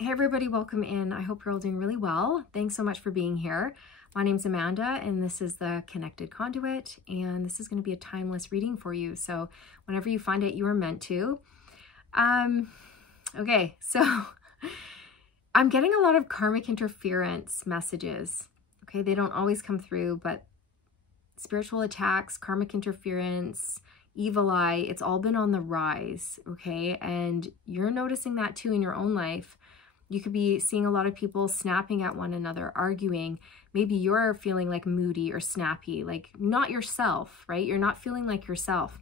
Hey everybody, welcome in. I hope you're all doing really well. Thanks so much for being here. My name's Amanda and this is the Connected Conduit, and this is going to be a timeless reading for you. So whenever you find it, you are meant to. Okay, so I'm getting a lot of karmic interference messages. Okay, they don't always come through, but spiritual attacks, karmic interference, evil eye, it's all been on the rise, okay? And you're noticing that too in your own life. You could be seeing a lot of people snapping at one another, arguing. Maybe you're feeling like moody or snappy, like not yourself, right? You're not feeling like yourself.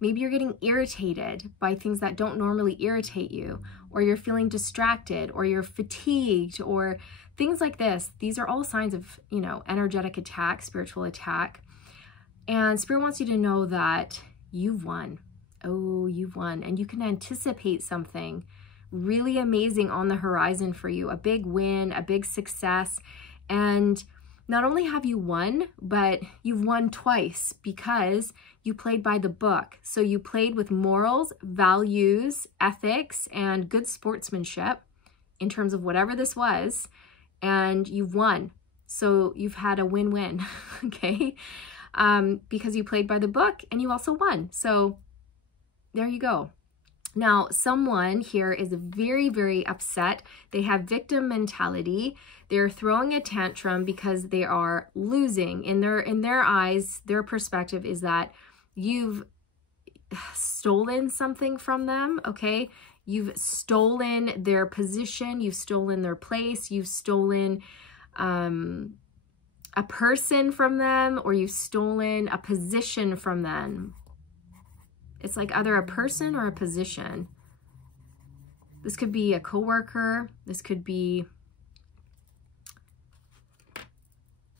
Maybe you're getting irritated by things that don't normally irritate you, or you're feeling distracted, or you're fatigued, or things like this. These are all signs of, energetic attack, spiritual attack. And Spirit wants you to know that you've won. Oh, you've won. And you can anticipate something really amazing on the horizon for you, a big win, a big success. And not only have you won, but you've won twice because you played by the book. So you played with morals, values, ethics, and good sportsmanship in terms of whatever this was, and you've won. So you've had a win-win, okay? Because you played by the book and you also won. So there you go. Now, someone here is very, very upset. They have victim mentality. They're throwing a tantrum because they are losing. In their eyes, their perspective is that you've stolen something from them, okay? You've stolen their position. You've stolen their place. You've stolen a person from them, or you've stolen a position from them. It's like either a person or a position. This could be a coworker. This could be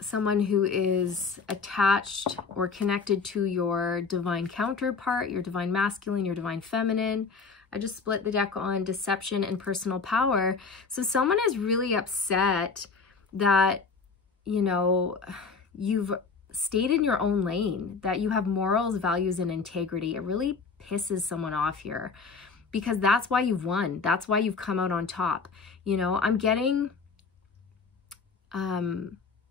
someone who is attached or connected to your divine counterpart, your divine masculine, your divine feminine. I just split the deck on deception and personal power. So someone is really upset that, you've stayed in your own lane, that you have morals, values, and integrity. It really pisses someone off here because that's why you've won. That's why you've come out on top. I'm getting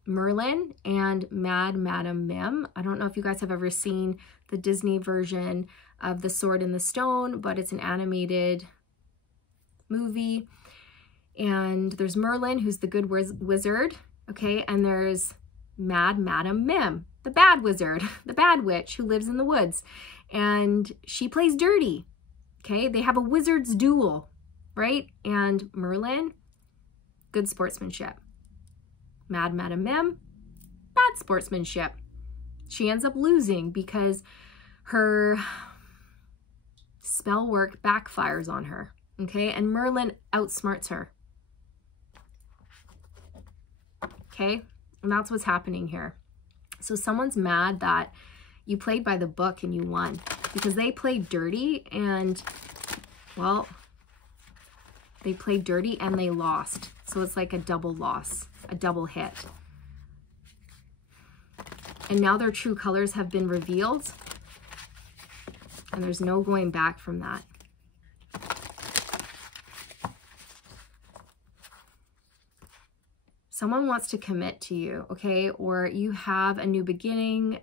Merlin and Mad Madam Mim. I don't know if you guys have ever seen the Disney version of The Sword and the Stone, but it's an animated movie. And there's Merlin, who's the good wizard, okay? And there's Mad Madam Mim, the bad wizard, the bad witch who lives in the woods. And she plays dirty, okay? They have a wizard's duel, right? And Merlin, good sportsmanship. Mad Madam Mim, bad sportsmanship. She ends up losing because her spell work backfires on her, okay? And Merlin outsmarts her, okay? And that's what's happening here. So someone's mad that you played by the book and you won because they played dirty and, well, they played dirty and they lost. So it's like a double loss, a double hit. And now their true colors have been revealed and there's no going back from that. Someone wants to commit to you, okay? Or you have a new beginning.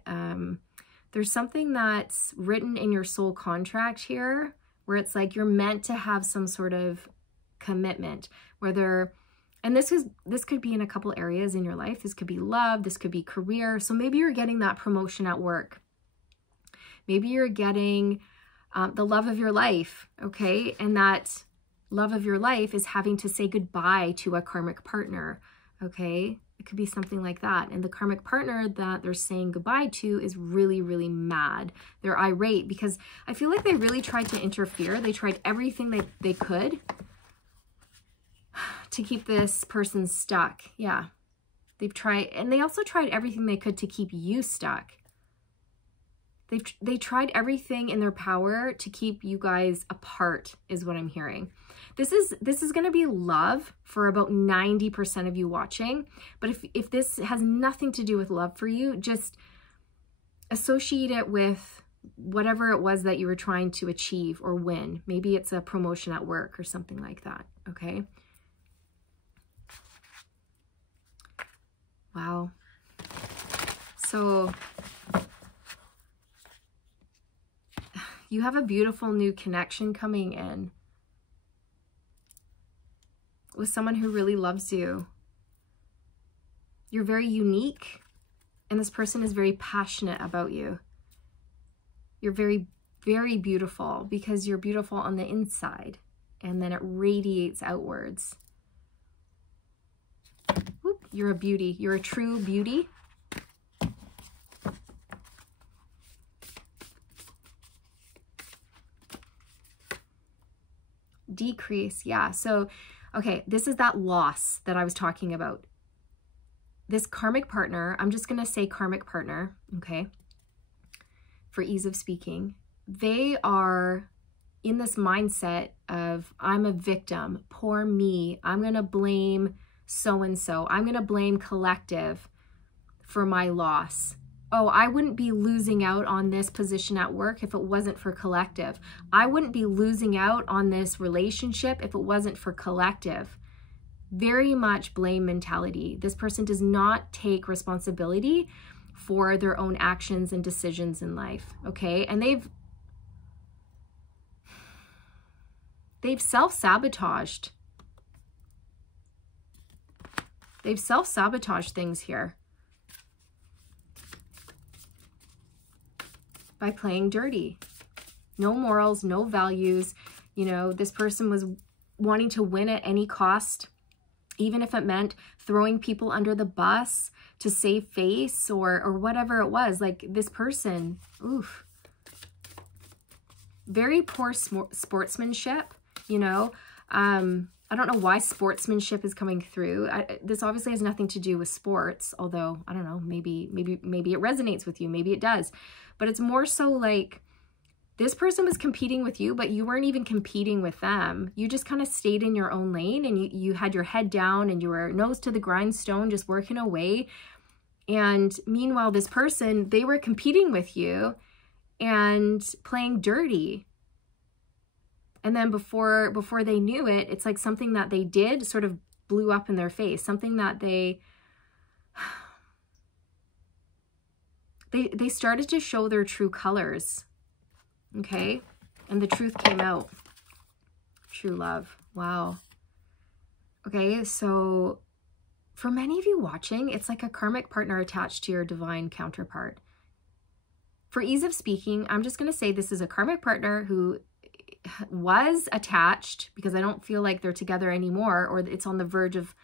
There's something that's written in your soul contract here where it's like you're meant to have some sort of commitment, whether, and this could be in a couple areas in your life. This could be love, this could be career. So maybe you're getting that promotion at work. Maybe you're getting the love of your life, okay? And that love of your life is having to say goodbye to a karmic partner. Okay, it could be something like that. And the karmic partner that they're saying goodbye to is really, really mad. They're irate because I feel like they really tried to interfere. They tried everything they could to keep this person stuck. Yeah, they've tried, and they also tried everything they could to keep you stuck. They tried everything in their power to keep you guys apart, is what I'm hearing. This is going to be love for about 90% of you watching. But if this has nothing to do with love for you, just associate it with whatever it was that you were trying to achieve or win. Maybe it's a promotion at work or something like that, okay? Wow. So you have a beautiful new connection coming in with someone who really loves you. You're very unique, and this person is very passionate about you. You're very, very beautiful because you're beautiful on the inside, and then it radiates outwards. Whoop, you're a beauty. You're a true beauty. Decrease, yeah. So, okay, this is that loss that I was talking about. This karmic partner, I'm just going to say karmic partner, okay, for ease of speaking. They are in this mindset of, I'm a victim, poor me. I'm going to blame so-and-so. I'm going to blame collective for my loss. Oh, I wouldn't be losing out on this position at work if it wasn't for collective. I wouldn't be losing out on this relationship if it wasn't for collective. Very much blame mentality. This person does not take responsibility for their own actions and decisions in life, okay? And they've self-sabotaged. They've self-sabotaged things here by playing dirty. No morals, no values. You know, this person was wanting to win at any cost, even if it meant throwing people under the bus to save face or whatever it was. Like this person, oof. Very poor sportsmanship, you know. I don't know why sportsmanship is coming through. This obviously has nothing to do with sports, although, I don't know, maybe it resonates with you. Maybe it does. But it's more so like this person was competing with you, but you weren't even competing with them. You just kind of stayed in your own lane, and you had your head down and you were nose to the grindstone, just working away. And meanwhile, this person, they were competing with you and playing dirty. And then before they knew it, it's like something that they did sort of blew up in their face. Something that they started to show their true colors. Okay? And the truth came out. True love. Wow. Okay, so for many of you watching, it's like a karmic partner attached to your divine counterpart. For ease of speaking, I'm just going to say this is a karmic partner who was attached, because I don't feel like they're together anymore, or it's on the verge of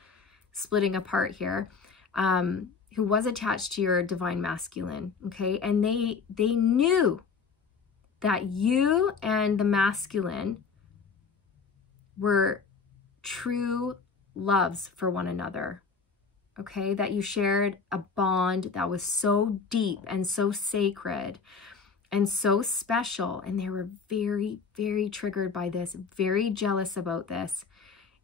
splitting apart here, who was attached to your divine masculine, okay? And they knew that you and the masculine were true loves for one another, okay? That you shared a bond that was so deep and so sacred and so special, and they were very, very triggered by this, very jealous about this,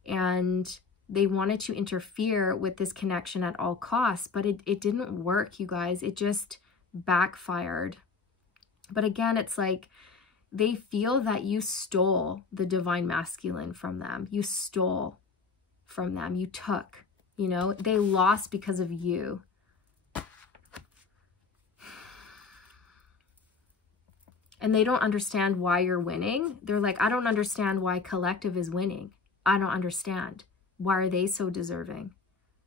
and they wanted to interfere with this connection at all costs, but it didn't work, you guys. It just backfired. But again, it's like they feel that you stole the divine masculine from them. You stole from them. You took, you know, they lost because of you. And they don't understand why you're winning. They're like, I don't understand why collective is winning. I don't understand. Why are they so deserving?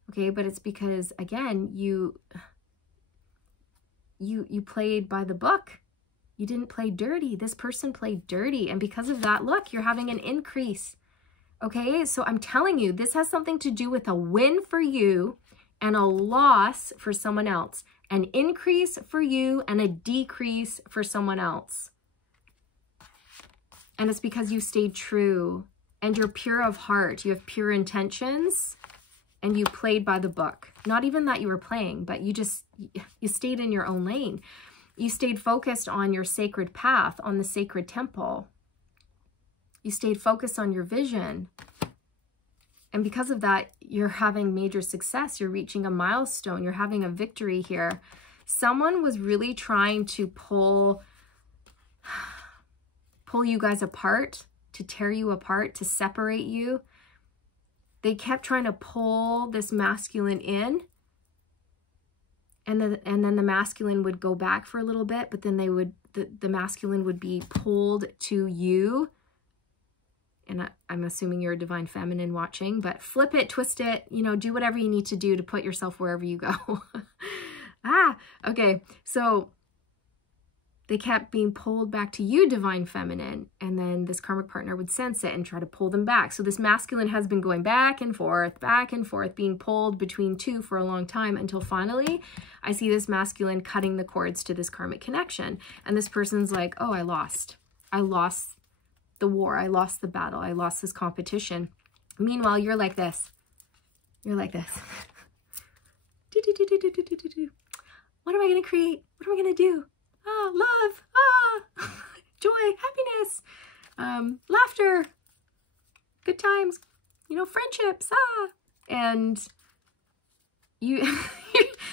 Okay, but it's because, again, you played by the book. You didn't play dirty. This person played dirty. And because of that, look, you're having an increase. Okay, so I'm telling you, this has something to do with a win for you and a loss for someone else. An increase for you and a decrease for someone else. And it's because you stayed true and you're pure of heart. You have pure intentions and you played by the book. Not even that you were playing, but you stayed in your own lane. You stayed focused on your sacred path, on the sacred temple. You stayed focused on your vision. And because of that, you're having major success. You're reaching a milestone. You're having a victory here. Someone was really trying to pull pull you guys apart, to tear you apart, to separate you. They kept trying to pull this masculine in, and then the masculine would go back for a little bit, but then the masculine would be pulled to you. And I'm assuming you're a divine feminine watching, but flip it, twist it, you know, do whatever you need to do to put yourself wherever you go. Okay. So they kept being pulled back to you, divine feminine, and then this karmic partner would sense it and try to pull them back. So this masculine has been going back and forth, being pulled between two for a long time, until finally I see this masculine cutting the cords to this karmic connection. And this person's like, oh, I lost the war. I lost the battle. I lost this competition. Meanwhile, you're like this. You're like this. What am I going to create? What am I going to do? Love, joy, happiness, laughter, good times, you know, friendships, and you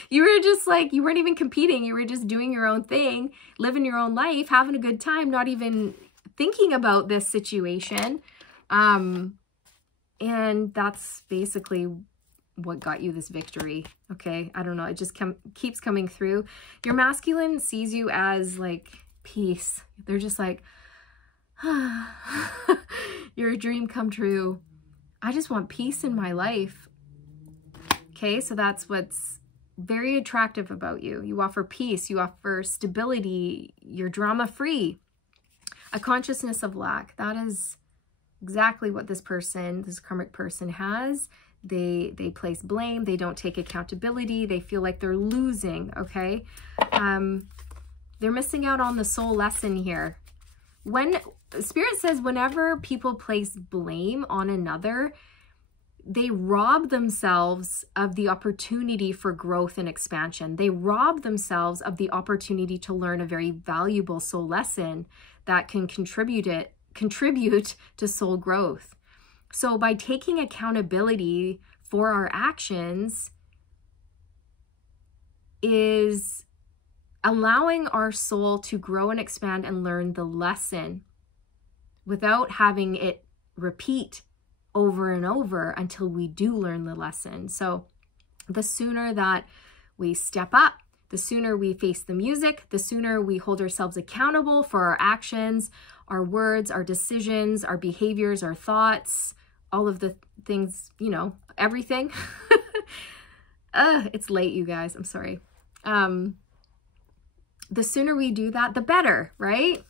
you were just like, you weren't even competing, you were just doing your own thing, living your own life, having a good time, not even thinking about this situation, and that's basically what got you this victory. Okay, I don't know, it just keeps coming through. Your masculine sees you as like peace. They're just like, you're a dream come true. I just want peace in my life. Okay, so that's what's very attractive about you. You offer peace, you offer stability, you're drama free. A consciousness of lack, that is exactly what this person, this karmic person, has. They place blame, they don't take accountability, they feel like they're losing, okay? They're missing out on the soul lesson here. When Spirit says whenever people place blame on another, they rob themselves of the opportunity for growth and expansion. They rob themselves of the opportunity to learn a very valuable soul lesson that can contribute to soul growth. So by taking accountability for our actions is allowing our soul to grow and expand and learn the lesson without having it repeat over and over until we do learn the lesson. So the sooner that we step up, the sooner we face the music, the sooner we hold ourselves accountable for our actions, our words, our decisions, our behaviors, our thoughts, all of the things, you know, everything. It's late, you guys. I'm sorry. The sooner we do that, the better, right?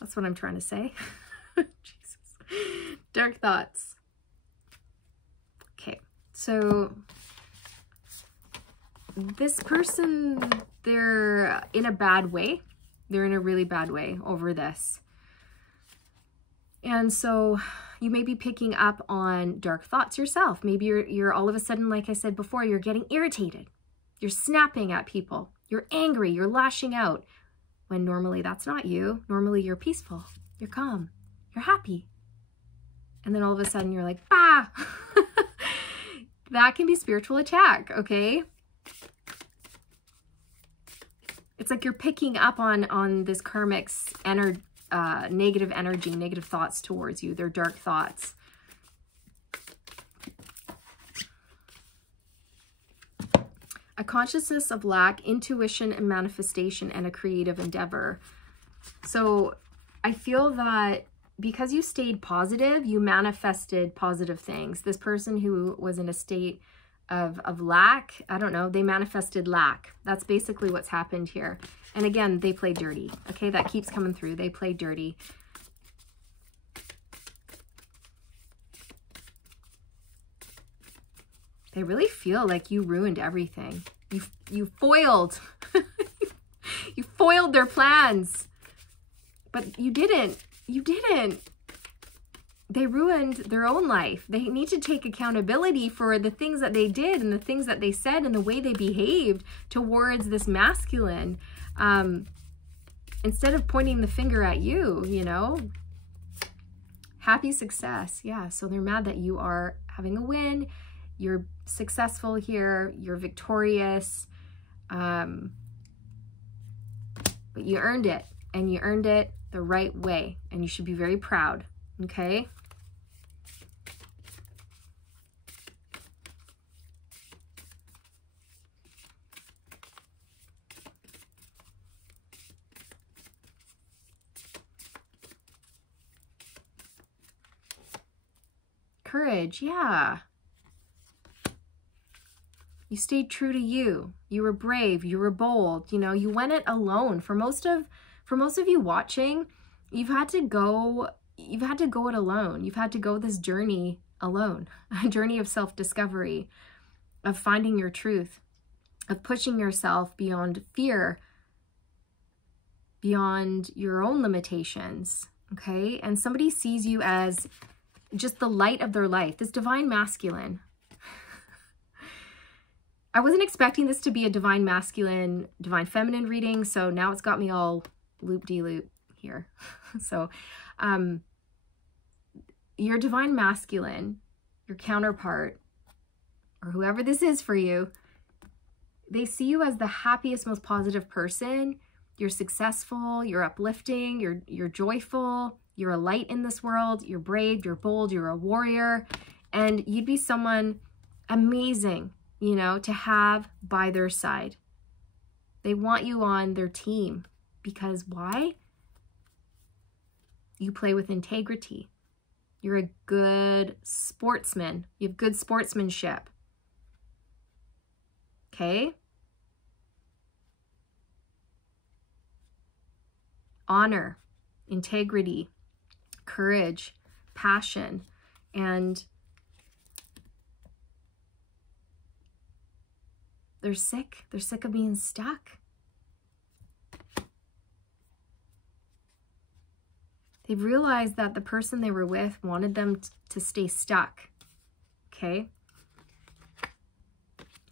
That's what I'm trying to say. Jesus. Dark thoughts. Okay, so this person, they're in a bad way. They're in a really bad way over this. And so you may be picking up on dark thoughts yourself. Maybe you're all of a sudden, like I said before, you're getting irritated. You're snapping at people. You're angry. You're lashing out. When normally that's not you. Normally you're peaceful. You're calm. You're happy. And then all of a sudden you're like, bah! That can be spiritual attack, okay? It's like you're picking up on this karmic's negative energy, negative thoughts towards you. They're dark thoughts. A consciousness of lack, intuition and manifestation, and a creative endeavor. So I feel that because you stayed positive, you manifested positive things. This person who was in a state of lack, I don't know, they manifested lack. That's basically what's happened here. And again, they play dirty. Okay, that keeps coming through. They play dirty. They really feel like you ruined everything. You foiled. You foiled their plans. But you didn't. You didn't. They ruined their own life. They need to take accountability for the things that they did and the things that they said and the way they behaved towards this masculine. Instead of pointing the finger at you, you know. Happy success. Yeah, so they're mad that you are having a win. You're successful here. You're victorious. But you earned it. And you earned it the right way, and you should be very proud, okay? Courage, yeah. You stayed true to you. You were brave, you were bold, you know, you went it alone. For most of you watching, you've had to go it alone. You've had to go this journey alone, a journey of self-discovery, of finding your truth, of pushing yourself beyond fear, beyond your own limitations, okay? And somebody sees you as just the light of their life, this divine masculine. I wasn't expecting this to be a divine masculine, divine feminine reading, so now it's got me all loop-de-loop here. So your divine masculine, your counterpart, or whoever this is for you, they see you as the happiest, most positive person. You're successful, you're uplifting, you're joyful, you're a light in this world, you're brave, you're bold, you're a warrior, and you'd be someone amazing, you know, to have by their side. They want you on their team because why? You play with integrity. You're a good sportsman. You have good sportsmanship. Okay? Honor, integrity, courage, passion, and they're sick. They're sick of being stuck. They've realized that the person they were with wanted them to stay stuck. Okay?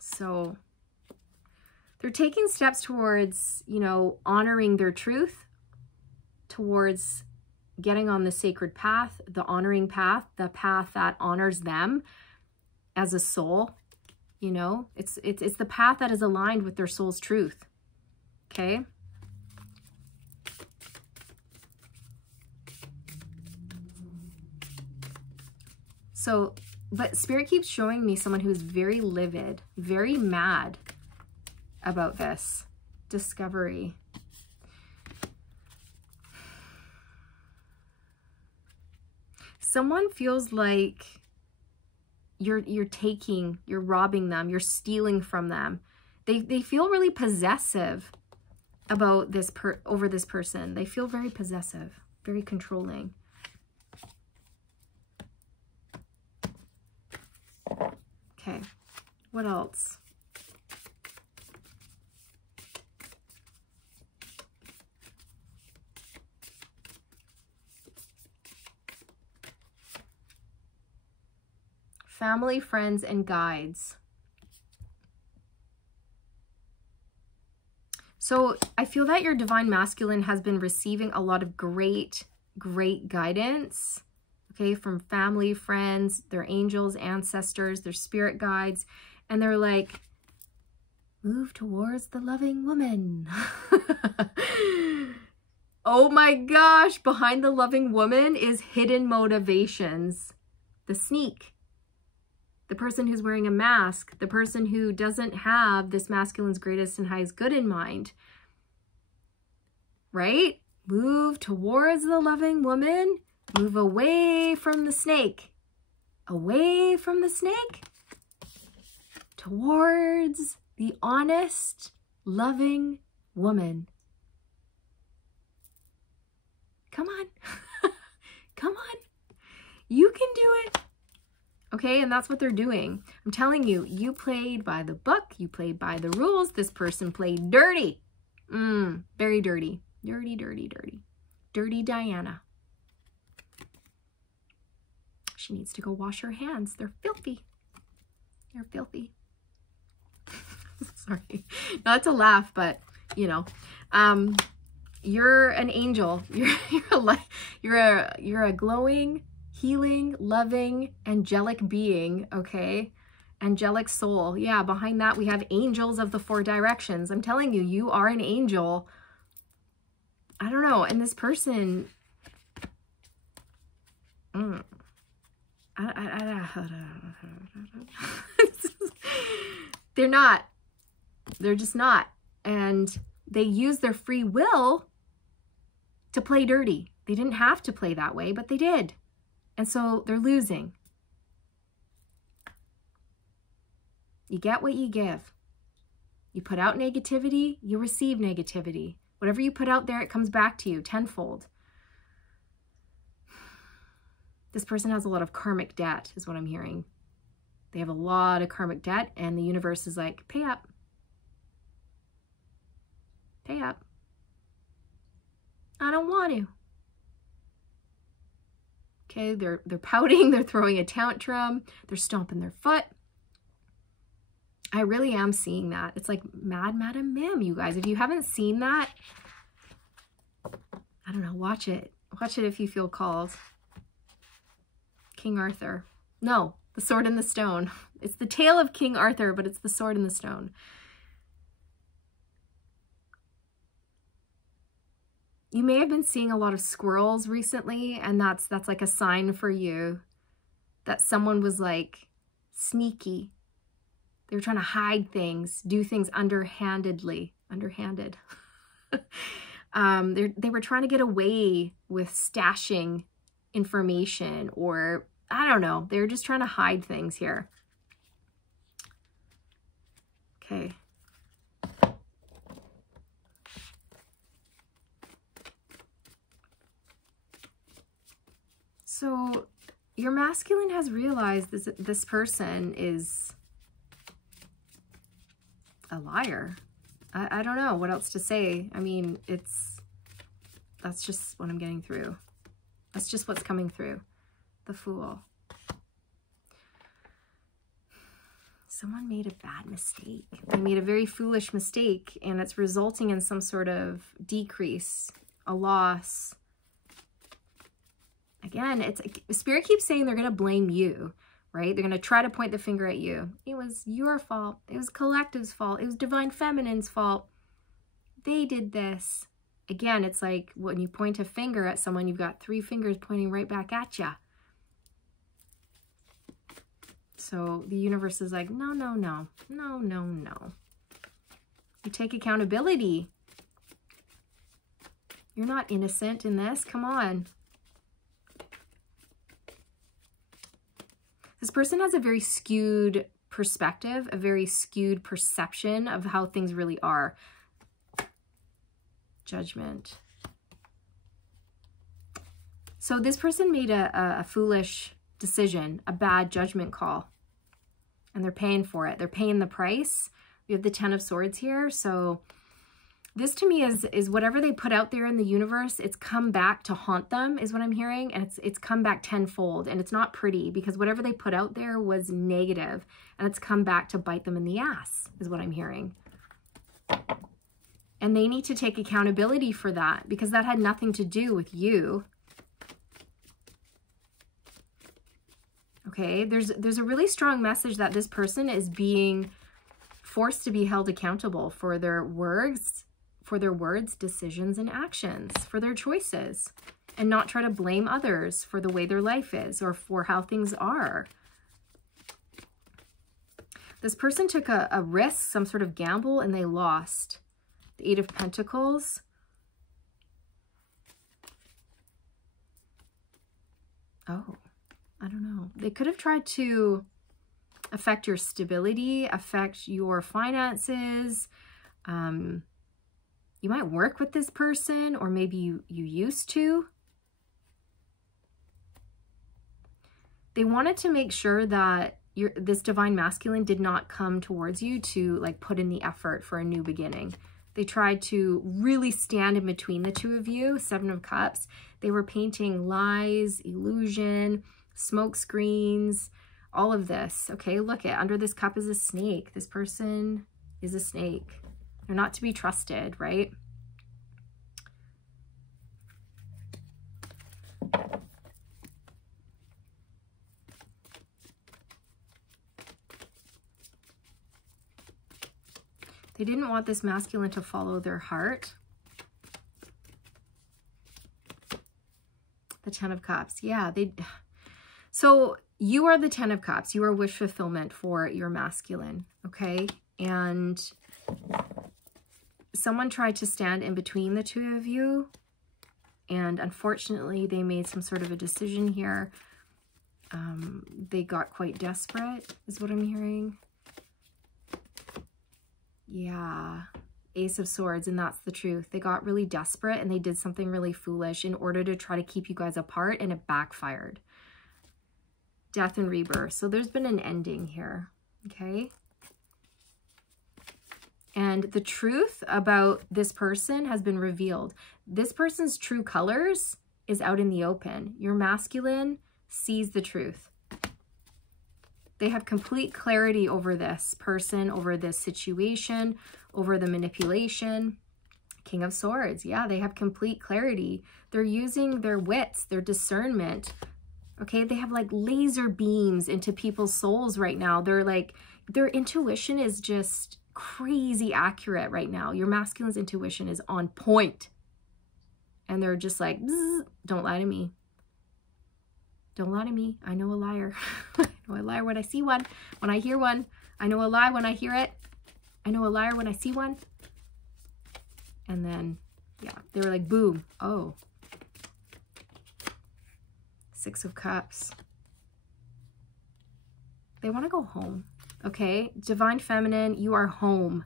So they're taking steps towards, you know, honoring their truth, towards getting on the sacred path, the honoring path, the path that honors them as a soul. You know, it's the path that is aligned with their soul's truth. Okay? So, but Spirit keeps showing me someone who's very livid, very mad about this discovery. Someone feels like you're robbing them, you're stealing from them. They feel really possessive about this over this person. They feel very possessive, very controlling. Okay, what else? Family, friends, and guides. So I feel that your divine masculine has been receiving a lot of great guidance, okay, from family, friends, their angels, ancestors, their spirit guides, and they're like, move towards the loving woman. Oh my gosh, behind the loving woman is hidden motivations. The sneak. The person who's wearing a mask, the person who doesn't have this masculine's greatest and highest good in mind, right? Move towards the loving woman, move away from the snake, away from the snake, towards the honest, loving woman. Come on, come on, you can do it. Okay, and that's what they're doing. I'm telling you, you played by the book, you played by the rules. This person played dirty. Very dirty. Dirty, dirty, dirty. Dirty Diana. She needs to go wash her hands. They're filthy. They're filthy. Sorry. Not to laugh, but, you know. You're an angel. You're a glowing, healing, loving, angelic being, okay? Angelic soul. Yeah, behind that we have angels of the 4 directions. I'm telling you, you are an angel I don't know. And this person, they're not. They're just not. And they use their free will to play dirty. They didn't have to play that way, but they did. And so they're losing. You get what you give. You put out negativity, you receive negativity. Whatever you put out there, it comes back to you tenfold. This person has a lot of karmic debt, is what I'm hearing. They have a lot of karmic debt, and the universe is like, pay up. Pay up. I don't want to. Okay, they're pouting, they're throwing a tantrum, they're stomping their foot. I really am seeing that. It's like Mad Madam Mim, you guys. If you haven't seen that, I don't know, watch it. Watch it if you feel called. King Arthur. No, The Sword and the Stone. It's the tale of King Arthur, but it's The Sword and the Stone. You may have been seeing a lot of squirrels recently, and that's like a sign for you that someone was like sneaky. They were trying to hide things, do things underhandedly. Underhanded. They were trying to get away with stashing information, or I don't know. They were just trying to hide things here. Okay. So your masculine has realized this person is a liar. I don't know what else to say. I mean, that's just what I'm getting through. That's just what's coming through. The Fool. Someone made a bad mistake. They made a very foolish mistake, and it's resulting in some sort of decrease, a loss. Again, Spirit keeps saying they're going to blame you, right? They're going to try to point the finger at you. It was your fault. It was collective's fault. It was Divine Feminine's fault. They did this. Again, it's like when you point a finger at someone, you've got 3 fingers pointing right back at you. So the universe is like, no, no, no, no, no, no. You take accountability. You're not innocent in this. Come on. This person has a very skewed perspective, a very skewed perception of how things really are. Judgment. So this person made a foolish decision, a bad judgment call, and they're paying for it. They're paying the price. We have the 10 of Swords here. So this to me is whatever they put out there in the universe, it's come back to haunt them, is what I'm hearing. And it's come back tenfold. And it's not pretty, because whatever they put out there was negative, and it's come back to bite them in the ass, is what I'm hearing. And they need to take accountability for that, because that had nothing to do with you. Okay, there's a really strong message that this person is being forced to be held accountable for their words, decisions, and actions, for their choices, and not try to blame others for the way their life is or for how things are. This person took a risk, some sort of gamble, and they lost. The 8 of Pentacles. Oh, I don't know. They could have tried to affect your stability, affect your finances. You might work with this person, or maybe you used to. They wanted to make sure that this Divine Masculine did not come towards you to like put in the effort for a new beginning. They tried to really stand in between the two of you. 7 of Cups. They were painting lies, illusion, smoke screens, all of this. Okay, look at under this cup is a snake. This person is a snake. They're not to be trusted, right? They didn't want this masculine to follow their heart. Ten of Cups. Yeah, so you are the Ten of Cups. You are wish fulfillment for your masculine, okay? And someone tried to stand in between the two of you, and unfortunately they made some sort of a decision here. They got quite desperate, is what I'm hearing. Yeah, Ace of Swords, and that's the truth. They got really desperate and they did something really foolish in order to try to keep you guys apart, and it backfired. Death and rebirth. So there's been an ending here, okay? And the truth about this person has been revealed. This person's true colors is out in the open. Your masculine sees the truth. They have complete clarity over this person, over this situation, over the manipulation. King of Swords. Yeah, they have complete clarity. They're using their wits, their discernment. Okay, they have like laser beams into people's souls right now. They're like, their intuition is just crazy accurate right now. Your masculine's intuition is on point. And they're just like, don't lie to me. Don't lie to me. I know a liar. I know a liar when I see one. When I hear one. I know a lie when I hear it. I know a liar when I see one. And then, yeah, they were like, boom. Oh. Six of Cups. They want to go home. Okay? Divine Feminine, you are home.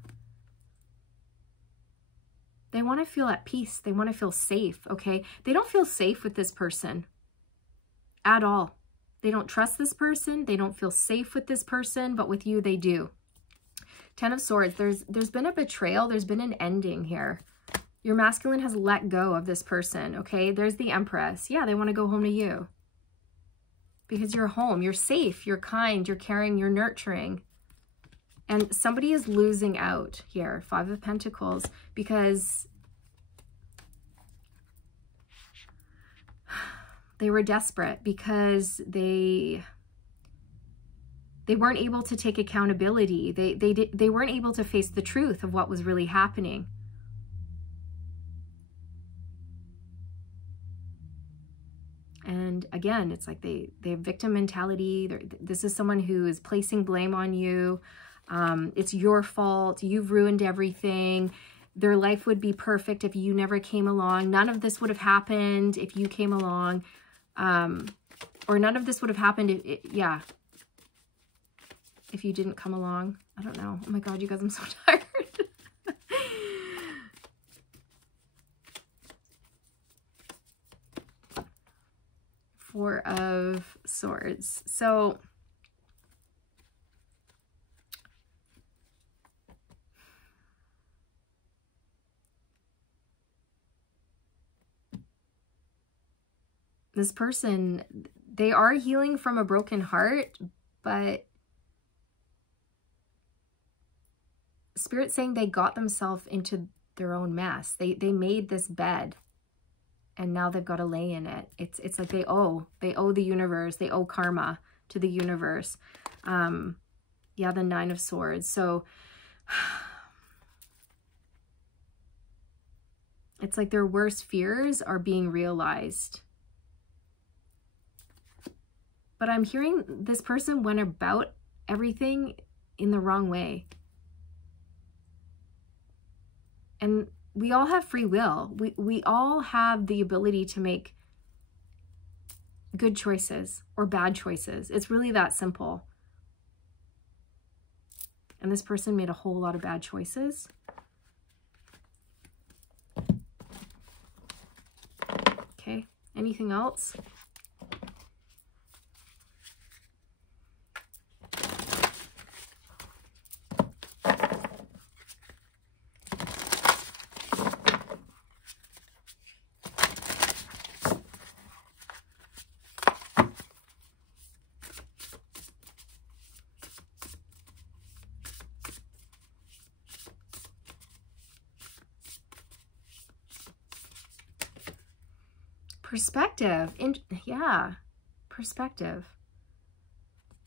They want to feel at peace. They want to feel safe. Okay? They don't feel safe with this person. At all. They don't trust this person. They don't feel safe with this person, but with you they do. Ten of Swords. There's been a betrayal. There's been an ending here. Your masculine has let go of this person, okay? There's the Empress. Yeah, they want to go home to you. Because you're home. You're safe. You're kind. You're caring. You're nurturing. And somebody is losing out here. Five of Pentacles. Because they were desperate, because they weren't able to take accountability. They weren't able to face the truth of what was really happening. And again, it's like they have victim mentality. This is someone who is placing blame on you. It's your fault. You've ruined everything. Their life would be perfect if you never came along. None of this would have happened if you came along. Or none of this would have happened if you didn't come along. I don't know. Oh my God, you guys, I'm so tired. Four of Swords. So this person, they are healing from a broken heart, but Spirit's saying they got themselves into their own mess. They made this bed, and now they've got to lay in it. It's like they owe the universe. They owe karma to the universe. Yeah, the Nine of Swords. So it's like their worst fears are being realized. But I'm hearing this person went about everything in the wrong way. And we all have free will. We all have the ability to make good choices or bad choices. It's really that simple. And this person made a whole lot of bad choices. Okay, anything else? Perspective. Yeah, perspective.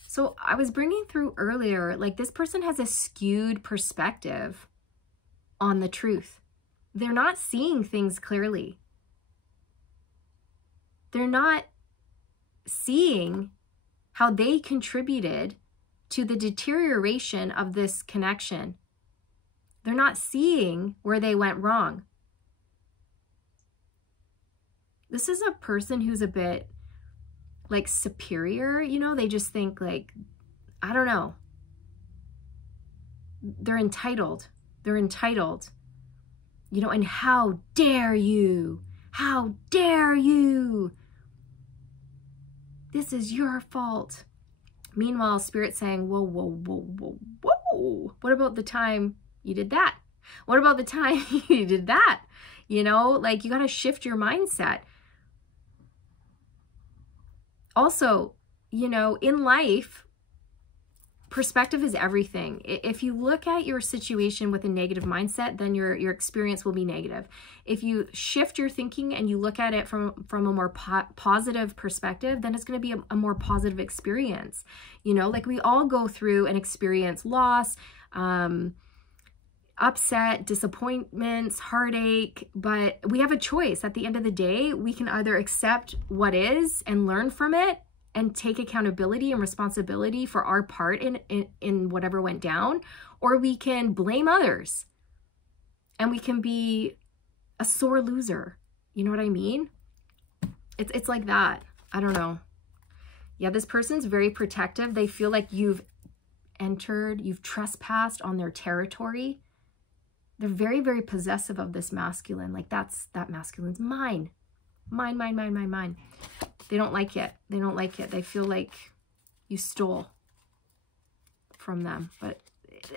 So I was bringing through earlier, like this person has a skewed perspective on the truth. They're not seeing things clearly. They're not seeing how they contributed to the deterioration of this connection. They're not seeing where they went wrong. This is a person who's a bit like superior, you know, they just think like, I don't know. They're entitled. They're entitled. You know, and how dare you? How dare you? This is your fault. Meanwhile, Spirit's saying, whoa, whoa, whoa, whoa, whoa. What about the time you did that? What about the time you did that? You know, like you got to shift your mindset. Also, you know, in life, perspective is everything. If you look at your situation with a negative mindset, then your experience will be negative. If you shift your thinking and you look at it from a more positive perspective, then it's going to be a more positive experience. You know, like we all go through and experience loss, upset, disappointments, heartache, but we have a choice. At the end of the day, we can either accept what is and learn from it and take accountability and responsibility for our part in whatever went down, or we can blame others and we can be a sore loser. You know what I mean? It's like that. I don't know. Yeah, this person's very protective. They feel like you've trespassed on their territory. They're very, very possessive of this masculine. Like that masculine's mine. Mine, mine, mine, mine, mine. They don't like it. They don't like it. They feel like you stole from them. But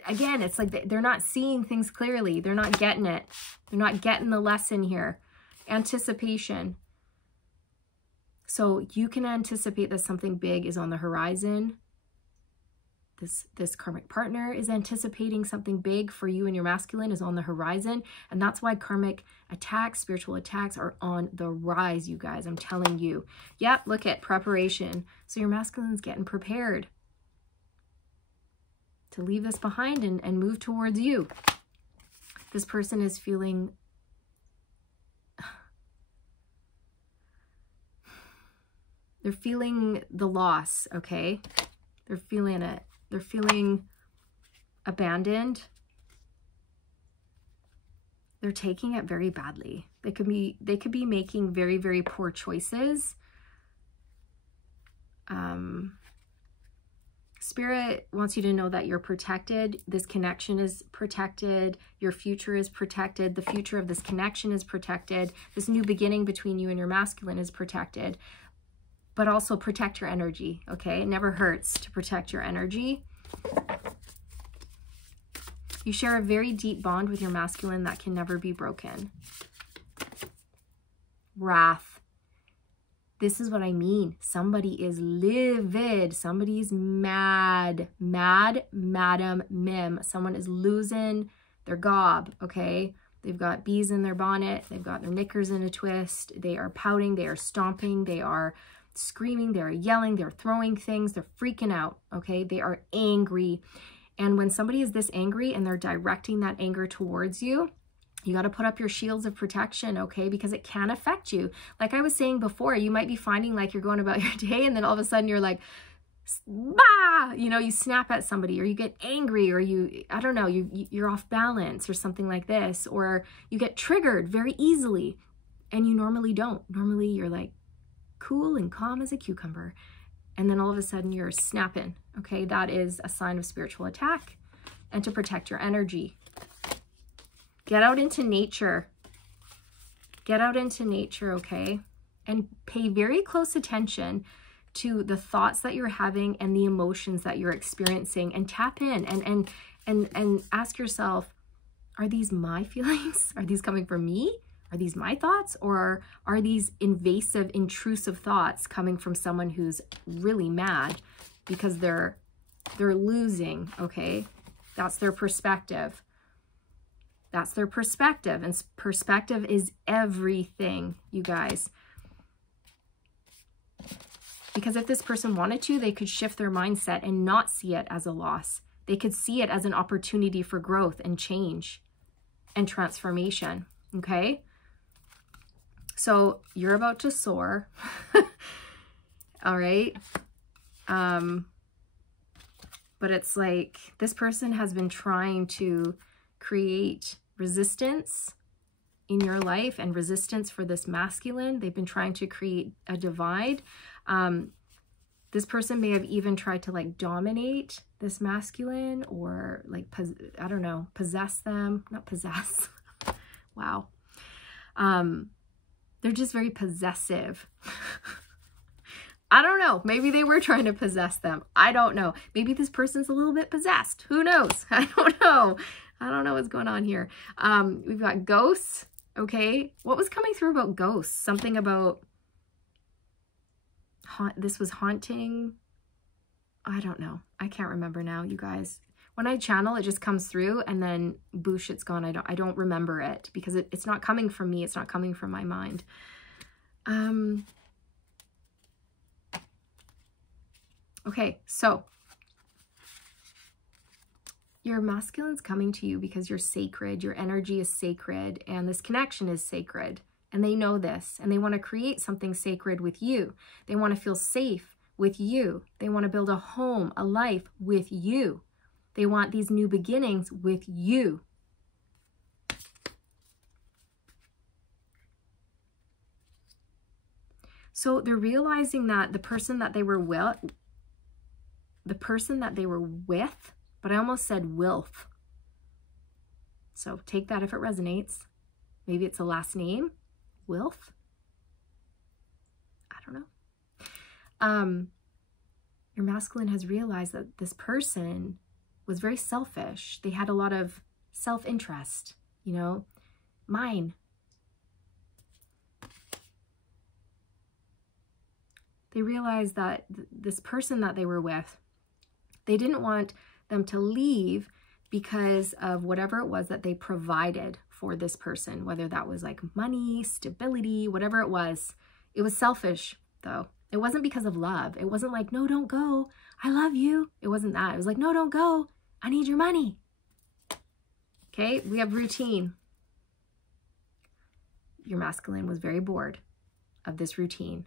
again, it's like they're not seeing things clearly. They're not getting it. They're not getting the lesson here. Anticipation. So you can anticipate that something big is on the horizon. This karmic partner is anticipating something big for you and your masculine is on the horizon. And that's why karmic attacks, spiritual attacks are on the rise, you guys. I'm telling you. Yep, look at preparation. So your masculine's getting prepared to leave this behind and move towards you. This person is feeling... They're feeling the loss, okay? They're feeling it. They're feeling abandoned. They're taking it very badly. They could be making very, very poor choices. Spirit wants you to know that you're protected. This connection is protected. Your future is protected. The future of this connection is protected. This new beginning between you and your masculine is protected. But also protect your energy, okay? It never hurts to protect your energy. You share a very deep bond with your masculine that can never be broken. Wrath. This is what I mean. Somebody is livid. Somebody's mad. Mad, madam, mim. Someone is losing their gob, okay? They've got bees in their bonnet. They've got their knickers in a twist. They are pouting. They are stomping. They are screaming, they're yelling, they're throwing things, they're freaking out, okay? They are angry. And when somebody is this angry and they're directing that anger towards you, you got to put up your shields of protection, okay? Because it can affect you. Like I was saying before, you might be finding like you're going about your day and then all of a sudden you're like, bah! You know, you snap at somebody or you get angry or I don't know, you're off balance or something like this, or you get triggered very easily and you normally don't. Normally you're like, cool and calm as a cucumber, and then all of a sudden you're snapping, okay? That is a sign of spiritual attack. And to protect your energy, get out into nature. Get out into nature, okay? And pay very close attention to the thoughts that you're having and the emotions that you're experiencing, and tap in and ask yourself, are these my feelings? Are these coming from me? Are these my thoughts, or are these invasive, intrusive thoughts coming from someone who's really mad because they're losing, okay? That's their perspective. That's their perspective, and perspective is everything, you guys. Because if this person wanted to, they could shift their mindset and not see it as a loss. They could see it as an opportunity for growth and change and transformation, okay? So you're about to soar. All right. But it's like this person has been trying to create resistance in your life and resistance for this masculine. They've been trying to create a divide. This person may have even tried to like dominate this masculine or like, I don't know, possess them, not possess. Wow. They're just very possessive. I don't know. Maybe they were trying to possess them. I don't know. Maybe this person's a little bit possessed. Who knows? I don't know. I don't know what's going on here. We've got ghosts. Okay. What was coming through about ghosts? Something about this was haunting. I don't know. I can't remember now, you guys. When I channel, it just comes through and then boosh, it's gone. I don't remember it because it's not coming from me. It's not coming from my mind. Okay, so your masculine's coming to you because you're sacred. Your energy is sacred and this connection is sacred. And they know this and they want to create something sacred with you. They want to feel safe with you. They want to build a home, a life with you. They want these new beginnings with you. So they're realizing that the person that they were with, but I almost said wilf. So take that if it resonates. Maybe it's a last name, Wilf. I don't know. Your masculine has realized that this person was very selfish. They had a lot of self-interest, you know, mine. They realized that this person that they were with, they didn't want them to leave because of whatever it was that they provided for this person, whether that was like money, stability, whatever it was. It was selfish though. It wasn't because of love. It wasn't like, no, don't go. I love you. It wasn't that. It was like, no, don't go. I need your money. Okay, we have routine. Your masculine was very bored of this routine,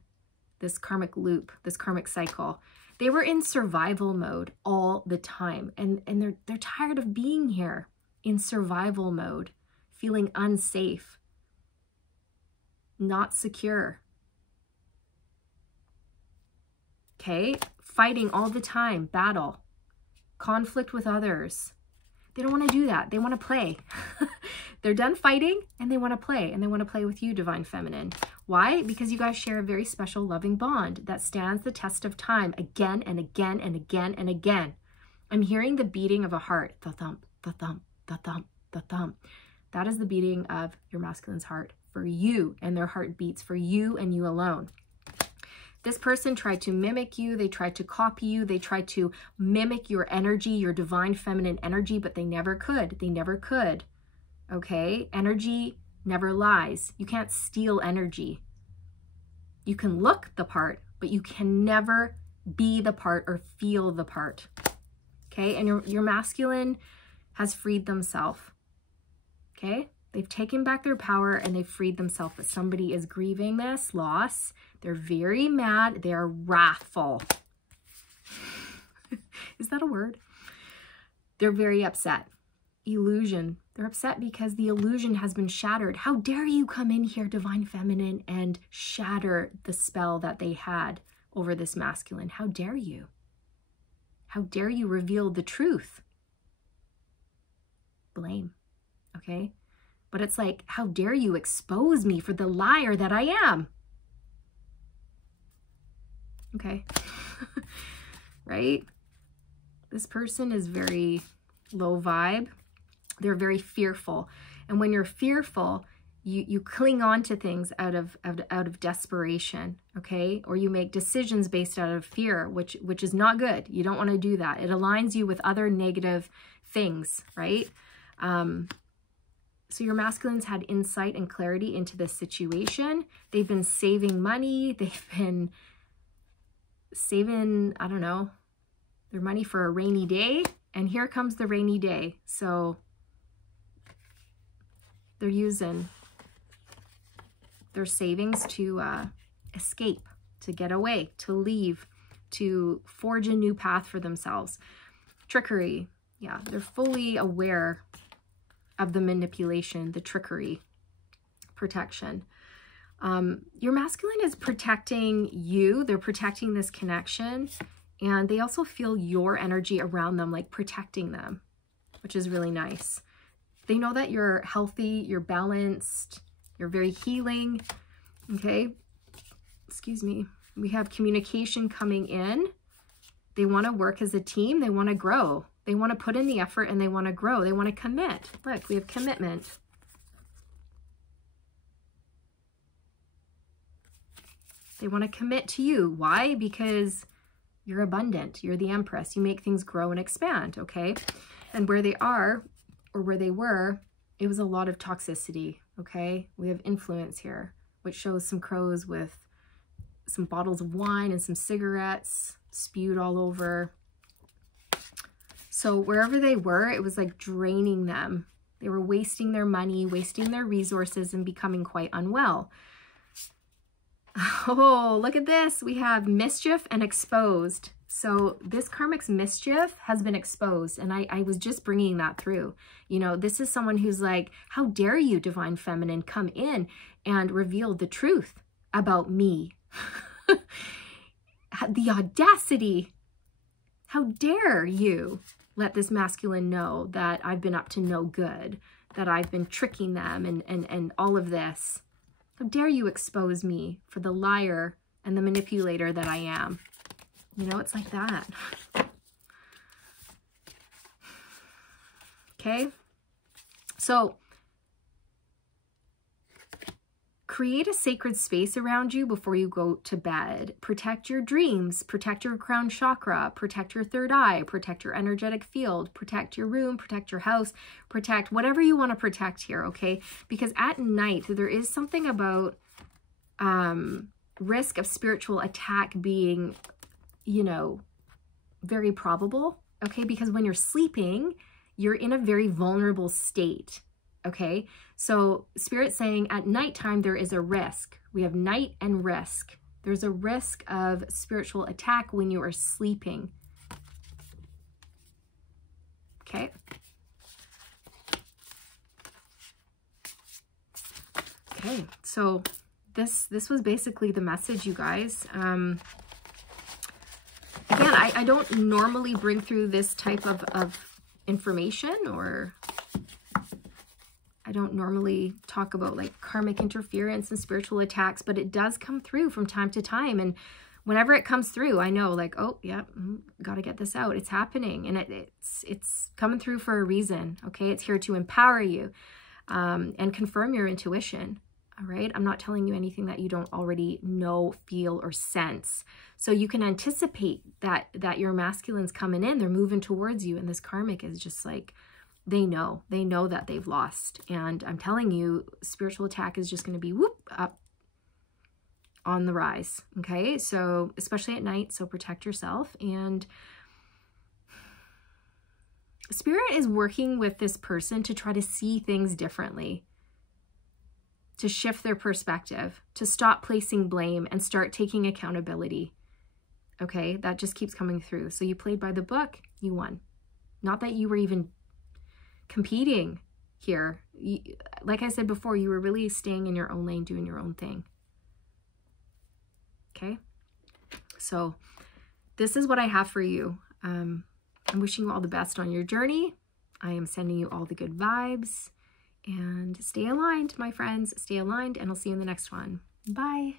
this karmic loop, this karmic cycle. They were in survival mode all the time, and they're tired of being here in survival mode, feeling unsafe, not secure. Okay, fighting all the time, battle, conflict with others. They don't want to do that. They want to play. They're done fighting and they want to play, and they want to play with you, Divine Feminine. Why? Because you guys share a very special loving bond that stands the test of time again and again and again and again. I'm hearing the beating of a heart, the thump, the thump, the thump, the thump. That is the beating of your masculine's heart for you, and their heart beats for you and you alone. This person tried to mimic you. They tried to copy you. They tried to mimic your energy, your divine feminine energy, but they never could. They never could. Okay? Energy never lies. You can't steal energy. You can look the part, but you can never be the part or feel the part. Okay? And your masculine has freed themselves. Okay? They've taken back their power and they've freed themselves, but somebody is grieving this loss. They're very mad. They are wrathful. Is that a word? They're very upset. Illusion. They're upset because the illusion has been shattered. How dare you come in here, Divine Feminine, and shatter the spell that they had over this masculine? How dare you? How dare you reveal the truth? Blame. Okay? But it's like, how dare you expose me for the liar that I am? Okay. Right? This person is very low vibe. They're very fearful. And when you're fearful, you cling on to things out of desperation, okay? Or you make decisions based out of fear, which is not good. You don't want to do that. It aligns you with other negative things, right? So your masculines had insight and clarity into this situation. They've been saving money. They've been saving, I don't know, their money for a rainy day. And here comes the rainy day. So they're using their savings to escape, to get away, to leave, to forge a new path for themselves. Trickery. Yeah, they're fully aware of the manipulation, the trickery, protection. Your masculine is protecting you. They're protecting this connection. And they also feel your energy around them, like protecting them, which is really nice. They know that you're healthy, you're balanced, you're very healing. Okay. Excuse me. We have communication coming in. They want to work as a team. They want to grow. They want to put in the effort and they want to grow. They want to commit. Look, we have commitment. They want to commit to you. Why? Because you're abundant. You're the Empress. You make things grow and expand, okay? And where they are, or where they were, it was a lot of toxicity, okay? We have influence here, which shows some crows with some bottles of wine and some cigarettes spewed all over. So wherever they were, it was like draining them. They were wasting their money, wasting their resources, and becoming quite unwell. Oh, look at this. We have mischief and exposed. So this karmic's mischief has been exposed. And I was just bringing that through. You know, this is someone who's like, how dare you, Divine Feminine, come in and reveal the truth about me? The audacity. How dare you let this masculine know that I've been up to no good, that I've been tricking them and all of this. How dare you expose me for the liar and the manipulator that I am? You know, it's like that. Okay? So, create a sacred space around you before you go to bed. Protect your dreams, protect your crown chakra, protect your third eye, protect your energetic field, protect your room, protect your house, protect whatever you want to protect here, okay? Because at night, there is something about risk of spiritual attack being, you know, very probable, okay? Because when you're sleeping, you're in a very vulnerable state. Okay, so Spirit's saying at nighttime there is a risk. We have night and risk. There's a risk of spiritual attack when you are sleeping. Okay. Okay, so this was basically the message, you guys. Again, I don't normally bring through this type of information, or I don't normally talk about like karmic interference and spiritual attacks, but it does come through from time to time. And whenever it comes through, I know like, oh yeah, got to get this out. It's happening, and it's coming through for a reason. Okay. It's here to empower you, and confirm your intuition. All right. I'm not telling you anything that you don't already know, feel, or sense. So you can anticipate that your masculine's coming in, they're moving towards you. And this karmic is just like, they know that they've lost. And I'm telling you, spiritual attack is just going to be whoop up on the rise. Okay. So especially at night, so protect yourself. And Spirit is working with this person to try to see things differently, to shift their perspective, to stop placing blame and start taking accountability. Okay. That just keeps coming through. So you played by the book, you won. Not that you were even competing here. Like I said before, you were really staying in your own lane, doing your own thing. Okay. So this is what I have for you. I'm wishing you all the best on your journey. I am sending you all the good vibes, and stay aligned, my friends. Stay aligned, and I'll see you in the next one. Bye.